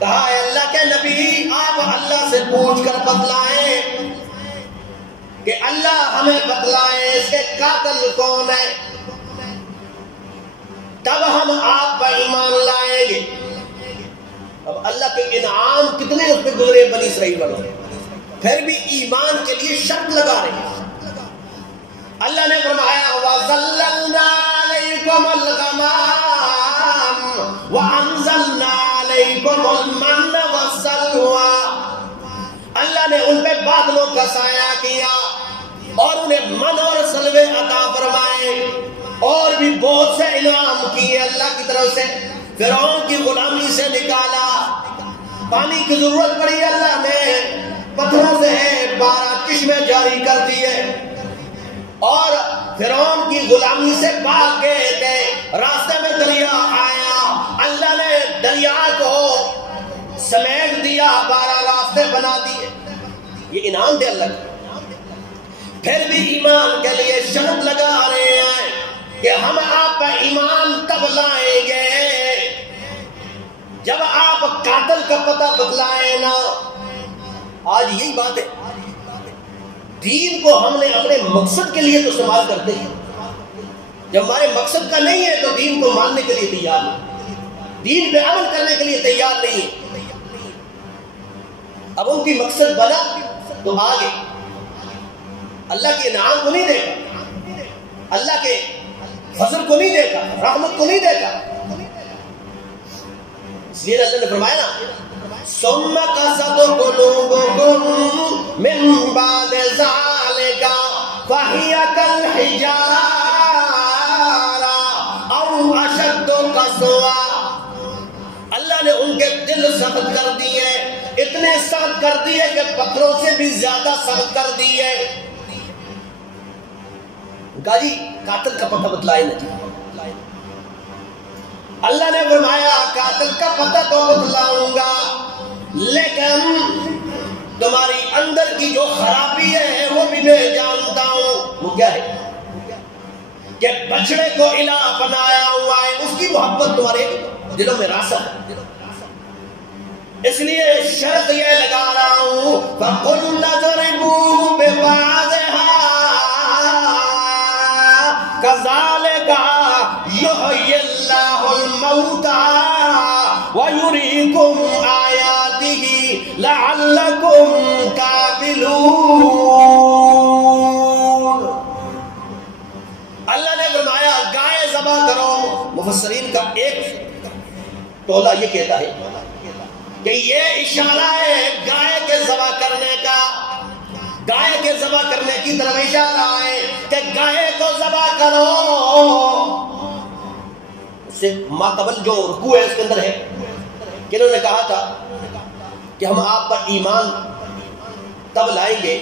کہا اے اللہ کے نبی آپ اللہ سے پوچھ کر بتلائیں کہ اللہ ہمیں بتلائے اس کے قاتل کون ہے، تب ہم آپ پر ایمان لائیں گے۔ اب اللہ کے انعام کتنے اس پہ گزرے بنی اسرائیل والوں، پھر بھی ایمان کے لیے شرط لگا رہے ہیں۔ اللہ نے فرمایا وَظَلَّلْنَا عَلَيْكُمُ الْغَمَامَ وَأَنزَلْنَا عَلَيْكُمُ الْمَنَّ وَالسَّلْوَىٰ، اللہ نے ان پہ بادلوں کا سایہ کیا اور انہیں من اور سلوے عطا فرمائے، اور بھی بہت سے انعام کیے اللہ کی طرف سے۔ فرعون کی غلامی سے نکالا، پانی کی ضرورت پڑی اللہ نے پتھروں سے 12 چشمے جاری کر دیے، اور فرعون کی غلامی سے بھاگ گئے تھے، راستے میں دریا آیا، اللہ نے دریا کو سمیٹ دیا، 12 راستے بنا دیے۔ یہ انعام دے اللہ کا۔ پھر بھی ایمان کے لیے شرط لگا رہے ہیں کہ ہم آپ کا ایمان تب لائیں گے جب آپ قاتل کا پتہ بتلائیں نا۔ آج یہی بات ہے، دین کو ہم نے اپنے مقصد کے لیے تو استعمال کرتے ہیں، جب ہمارے مقصد کا نہیں ہے تو دین کو ماننے کے لیے تیار نہیں، دین پہ عمل کرنے کے لیے تیار نہیں ہے۔ اب ان کی مقصد بنا تو آگے اللہ کے انعام کو نہیں دیکھا، اللہ کے فضل کو نہیں دیکھا، رحمت کو نہیں دیکھا۔ اس لیے اللہ نے فرمایا نا ثم قست قلوبكم من بعد ذلك فهي كالحجارة أو أشد قسوة، اللہ نے ان کے دل سخت کر دیے، اتنے سخت کر دیے کہ پتھروں سے بھی زیادہ سخت کر دیے۔ کہا جی قاتل کا پتہ بتلائے نا جی، اللہ نے فرمایا قاتل کا پتہ تو بتلاؤں گا، لیکن تمہاری اندر کی جو خرابی ہے وہ بھی میں جانتا ہوں۔ وہ کیا ہے کہ بچڑے کو الہ بنایا ہوا ہے، اس کی محبت تمہارے دلوں میں راسخ ہے، اس لیے شرط یہ لگا رہا ہوں فَقُلْنَا ضَرِبُوهُ بِبَعْضِهَا كَذَلِكَ يُحْيِي اللَّهُ الْمَوْتَىٰ وَيُرِيكُمْ آيَاتِهِ لَعَلَّكُمْ تَعْقِلُونَ۔ اللہ نے فرمایا گائے ذبح کرو۔ مفسرین کا ایک ٹولہ یہ کہتا ہے کہ یہ اشارہ ہے گائے کے ذبح کرنے کا، گائے کے ذبح کرنے کی طرف اشارہ ہے کہ گائے کو ذبح کرو۔ اس سے ماقبل جو رکوع ہے اس کے اندر ہے کہ انہوں نے کہا تھا کہ ہم آپ پر ایمان تب لائیں گے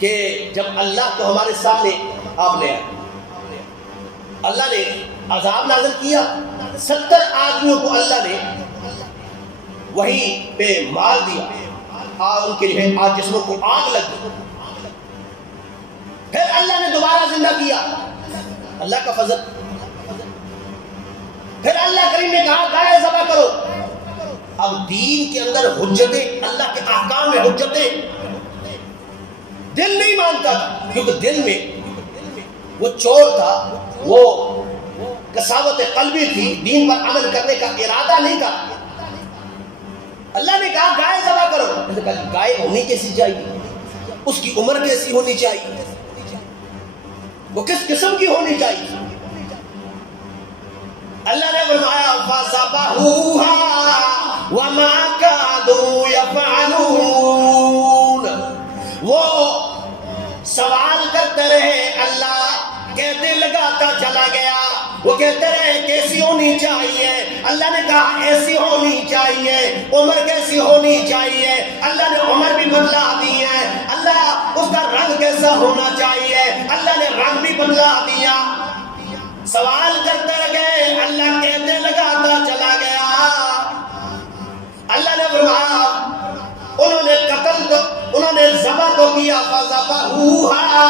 کہ جب اللہ کو ہمارے سامنے آپ لے آئے۔ اللہ نے عذاب نازل کیا، 70 آدمیوں کو اللہ نے وہیں پہ مار دیا، ان کے لیے آج جسموں کو آگ لگ گئی۔ پھر اللہ نے دوبارہ زندہ کیا، اللہ کا فضل۔ پھر اللہ کریم نے کہا گائے ذبح کرو۔ اب دین کے اندر حجتیں، اللہ کے احکام میں حجتیں دل نہیں مانتا تھا، کیونکہ دل میں وہ چور تھا، وہ قساوت قلبی تھی، دین پر عمل کرنے کا ارادہ نہیں تھا۔ اللہ نے کہا گائے ذبح کرو، میں نے کہا گائے ہونی کیسی چاہیے، اس کی عمر کیسی ہونی چاہیے، وہ کس قسم کی ہونی چاہیے؟ اللہ نے فرمایا فَذَبَحُوهَا وَمَا كَادُوا يَفْعَلُونَ۔ وہ سوال کرتے رہے، اللہ کہتے لگاتا چلا گیا، وہ کہتے رہے کیسی ہونی چاہیے، اللہ نے کہا ایسی ہونی چاہیے، عمر کیسی ہونی چاہیے، اللہ نے عمر بھی بدلا دی ہے، اللہ اس کا رنگ کیسا ہونا چاہیے، اللہ نے رنگ بھی بدلا دیا۔ سوال کرتے رہے، اللہ کہتے لگاتا چلا گیا۔ اللہ نے فرمایا انہوں نے قتل کو، انہوں نے ذبح کو کیا، فَذَبَحُوهَا،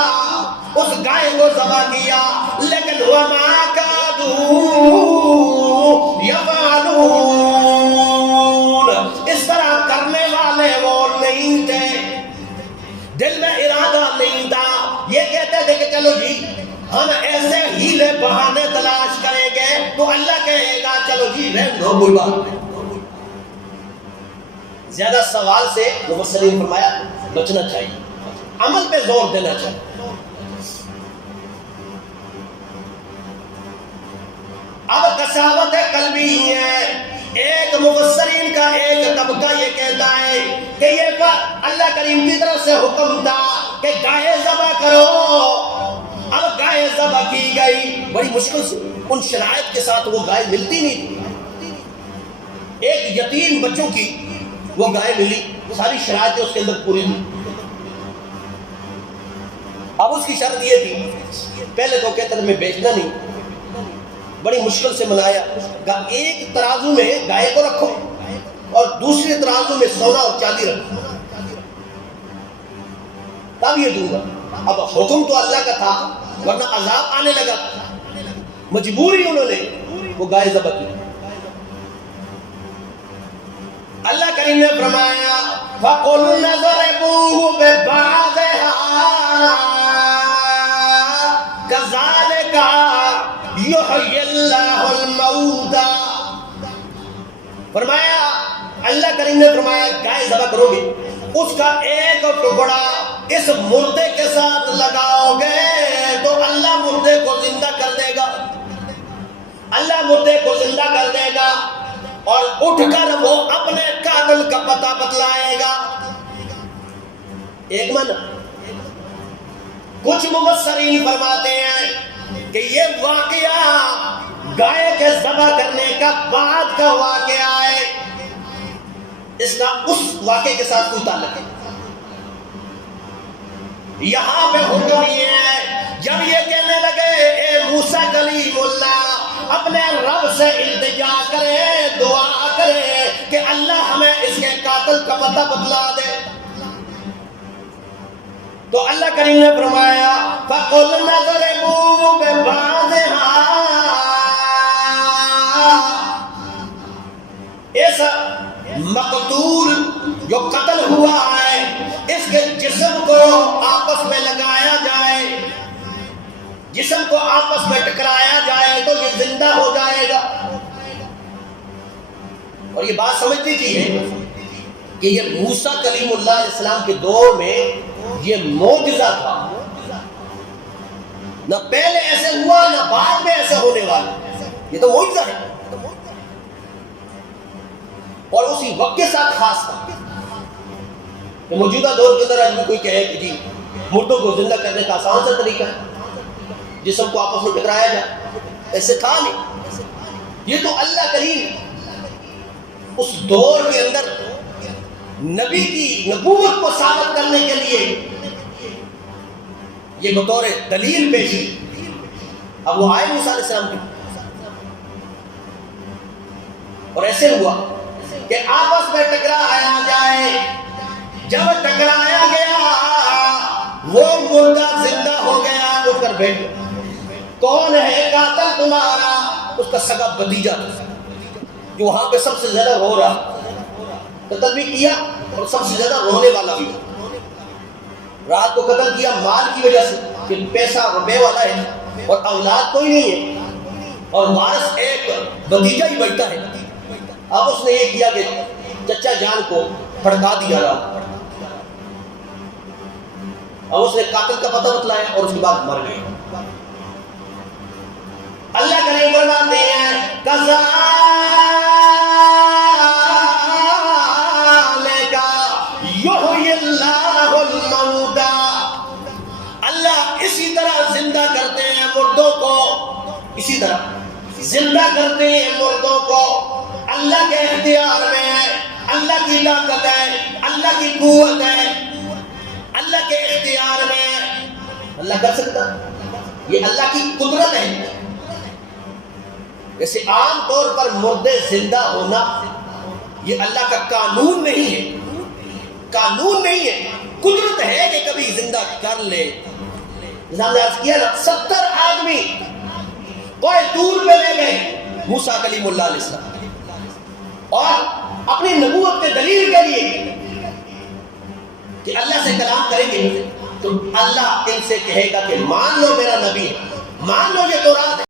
اس گائے کو ذبح کیا، لیکن وَمَا كَادُوا يَفْعَلُونَ، کہے گا چلو جی رہنے دو کوئی بات نہیں. زیادہ سوال سے مفسرین نے فرمایا بچنا چاہیے، عمل پہ زور دینا چاہیے. اب کساوت قلبی ہے. ایک مفسرین کا ایک طبقہ یہ کہتا ہے کہ یہ اللہ کریم کی طرف سے حکم تھا کہ گائے ذبح کرو. اب گائے ذبح کی گئی، بڑی مشکل سے ان شرائط کے ساتھ وہ گائے ملتی نہیں تھی. ایک یتیم بچوں کی وہ گائے ملی، ساری شرائطیں اس کے اندر پوری تھی. اب اس کی شرط یہ تھی، پہلے تو کہتے میں بیچنا نہیں، بڑی مشکل سے منایا. ایک ترازو میں گائے کو رکھو اور دوسرے ترازو میں سونا اور چاندی رکھو، تب یہ دوں گا. اب حکم تو اللہ کا تھا ورنہ عذاب آنے لگا. مجبوری انہوں نے وہ گائے ذبح کی. اللہ کریم نے فرمایا فَقُلْنَا اضْرِبُوهُ بِبَعْضِهَا كَذَلِكَ يُحْيِي اللَّهُ الْمَوْتَى. فرمایا اللہ کریم نے فرمایا گائے ذبح کرو گے، اس کا ایک ٹکڑا اس مردے کے ساتھ لگاؤ گے تو اللہ مردے کو زندہ کر دے گا. اللہ مردے کو زندہ کر دے گا اور اٹھ کر وہ اپنے قاتل کا پتہ بتلائے گا. ایک من کچھ مفسرین فرماتے ہیں کہ یہ واقعہ گائے کے ذبح کرنے کا بعد کا واقعہ ہے، اس کا اس واقعے کے ساتھ کوئی تعلق ہے. یہاں پہ حکم یہ ہے جب یہ کہنے لگے اے موسیٰ کلیم اللہ اپنے رب سے التجا کرے، دعا کرے کہ اللہ ہمیں اس کے قاتل کا پتہ بتلا دے، تو اللہ کریم نے فرمایا فَقُلْنَا اضْرِبُوهُ بِبَعْضِهَا. اس مقتول جو قتل ہوا ہے اس کے جسم کو آپس میں لگایا جائے، جسم کو آپس میں ٹکرایا جائے تو یہ زندہ ہو جائے گا. اور یہ بات سمجھ لیجیے کہ یہ موسیٰ کلیم اللہ علیہ السلام کے دور میں یہ معجزہ تھا، نہ پہلے ایسے ہوا نہ بعد میں ایسے ہونے والا. یہ تو معجزہ ہے اور اسی وقت کے ساتھ خاص تھا. کہ موجودہ دور کے اندر آدمی کوئی کہے کہ جی مردوں کو زندہ کرنے کا آسان سا طریقہ ہے، جسم کو آپس میں ٹکرایا جائے، ایسے تھا نہیں. یہ تو اللہ کریم اس دور کے اندر نبی کی نبوت کو ثابت کرنے کے لیے یہ بطور دلیل پیش کی. اب وہ آئے موسیٰ علیہ السلام کی اور ایسے ہوا کہ آپس میں ٹکرایا جائے. جب ٹکرایا گیا وہ مردہ زندہ ہو گیا، اٹھ کر بیٹھ گیا. کون ہے قاتل تمہارا؟ اس کا سگا بھتیجا جو وہاں پہ سب سے زیادہ رو رہا، قتل بھی کیا اور سب سے زیادہ رونے والا بھی. رات کو قتل کیا مال کی وجہ سے کہ پیسہ روپے والا ہے اور اولاد کوئی نہیں ہے اور وارث ایک بھتیجا ہی بیٹھا ہے. اب اس نے یہ کیا کہ چچا جان کو پھڑکا دیا رہا. اب اس نے قاتل کا پتہ بتلایا اور اس کے بعد مر گئے. اللہ کریم فرماتے ہیں کذالک یحیی اللہ الموتى. اللہ اسی طرح زندہ کرتے ہیں مردوں کو، اسی طرح زندہ کرتے ہیں مردوں کو. اللہ کے اختیار میں ہے، اللہ کی طاقت ہے، اللہ کی قوت ہے، اللہ کے اختیار میں اللہ کر سکتا. یہ اللہ کی قدرت ہے. جیسے عام طور پر مردے زندہ ہونا یہ اللہ کا قانون نہیں ہے، قانون نہیں ہے، قدرت ہے کہ کبھی زندہ کر لے. جیسا ہم نے عرض کیا نا 70 آدمی کوئی دور پہ لے گئے موسیٰ کلیم اللہ علیہ السلام اور اپنی نبوت کے دلیل کے لیے کہ اللہ سے کلام کریں گے تو اللہ ان سے کہے گا کہ مان لو میرا نبی ہے، مان لو یہ تورات ہے.